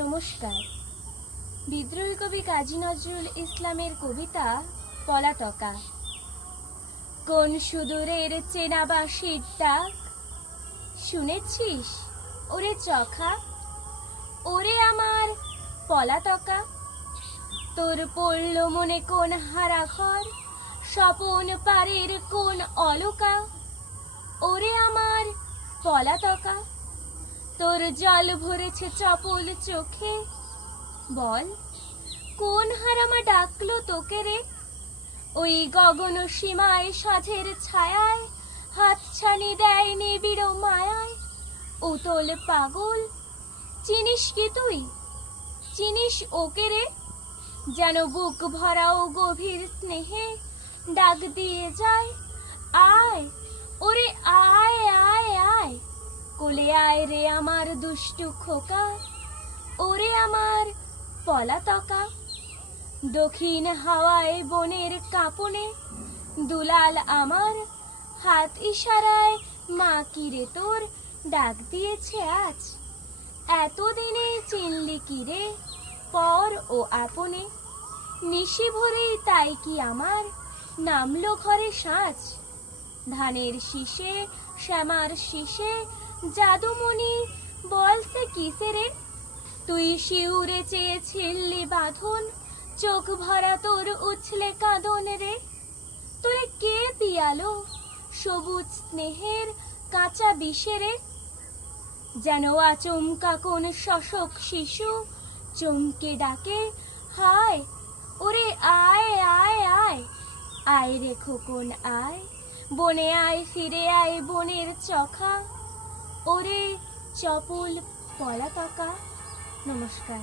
নমস্কার। বিদ্রোহী কবি কাজী নজরুল ইসলামের কবিতা পলাতকা। কোন সুদূরের চেনা বাঁশির ডাক শুনেছিস ওরে চখা? ওরে আমার পলাতকা, তোর পড়ল মনে কোন হারা ঘর, স্বপন পারের কোন অলকা? ওরে আমার পলাতকা, তোর জল ভরেছে চপল চোখে, বল কোন হারামা ডাকলো তোকে রে? ওই গগন সীমায় সাঝের ছায়ায় হাতছানি দেয় নিবিড় মায়ায়। উতল পাগল, চিনিস কি তুই? চিনিস ওকে রে? যেন বুক ভরাও গভীর স্নেহে ডাক দিয়ে যায়, আয় ওরে আয় আয় আয়, কোলে আয় রে আমার দুষ্টু খোকা, ওরে আমার পলাতকা। দক্ষিণ হাওয়ায় বনের কাঁপনে দুলাল আমার, হাত ইশারায় মা কিরে তোর ডাক দিয়েছে আজ। এতদিনে চিনলি কিরে পর ও আপনে? নিশি ভরেই তাই কি আমার নামলো ঘরে সাজ। ধানের শীষে শ্যামার শীষে জাদুমণি বল সে কিসেরে? তুই শিউরে চেয়েছিলি বাঁধন, চোখ ভরা তোর উছলে কাঁদন রে। তোরে কে পিয়ালো সবুজ স্নেহের কাঁচা বিষেরে? যেন আচমকা কোন শশক শিশু চমকে ডাকে, হায় ওরে আয় আয় আয়, আয় রে খোকন আয়, বনে আয় ফিরে আয় বনের চখা, ওরে চপল পলাতকা। নমস্কার।